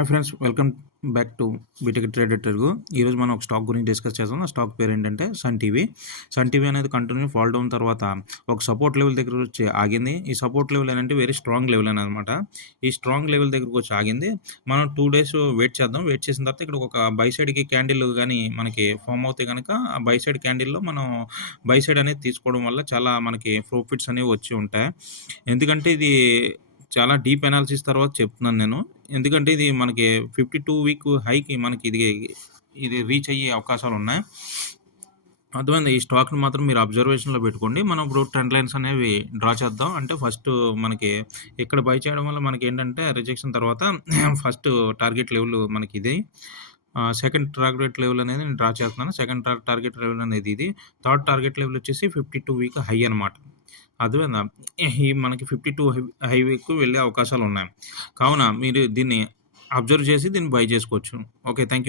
Hi friends, welcome back to BTech trader Telugu. ఈరోజు మనం ఒక స్టాక్ గురించి డిస్కస్ చేస్తాం. ఆ స్టాక్ పేరు ఏంటంటే సన్ టీవీ అనేది కంటిన్యూ ఫాల్ డౌన్ తర్వాత ఒక సపోర్ట్ లెవెల్ దగ్గర వచ్చి ఆగింది. ఈ సపోర్ట్ లెవెల్ ఏంటంటే వెరీ స్ట్రాంగ్ లెవెల్ అని అనమాట. ఈ స్ట్రాంగ్ లెవెల్ దగ్గరకు వచ్చి ఆగింది. మనం 2 days వెయిట్ చేద్దాం. వెయిట్ చేసిన తర్వాత ఇక్కడ ఒక బై సైడ్కి క్యాండిల్ కానీ మనకి ఫామ్ అవుతే కనుక ఆ బై సైడ్ క్యాండిల్లో మనం బై సైడ్ అనేది తీసుకోవడం వల్ల చాలా మనకి ప్రాఫిట్స్ అనేవి వచ్చి ఉంటాయి. ఎందుకంటే ఇది చాలా డీప్ అనాలిసిస్ తర్వాత చెప్తున్నాను నేను. ఎందుకంటే ఇది మనకి 52 వీక్ హైకి మనకి ఇది రీచ్ అయ్యే అవకాశాలు ఉన్నాయి. అర్థమైంది. ఈ స్టాక్ని మాత్రం మీరు అబ్జర్వేషన్లో పెట్టుకోండి. మనం ఇప్పుడు ట్రెండ్ లైన్స్ అనేవి డ్రా చేద్దాం. అంటే ఫస్ట్ మనకి ఇక్కడ బై చేయడం వల్ల మనకి ఏంటంటే రిజెక్షన్ తర్వాత ఫస్ట్ టార్గెట్ లెవెల్ మనకి ఇది. సెకండ్ టార్గెట్ లెవెల్ అనేది నేను డ్రా చేస్తున్నాను. సెకండ్ టార్గెట్ లెవెల్ అనేది ఇది. థర్డ్ టార్గెట్ లెవెల్ వచ్చేసి 52 వీక్ హై అనమాట. అర్థమైందా? ఈ మనకి 52 హై వీక్ వెళ్ళే అవకాశాలు ఉన్నాయి. కావున మీరు దీన్ని అబ్జర్వ్ చేసి దీన్ని బై చేసుకోవచ్చు. Okay, thank you.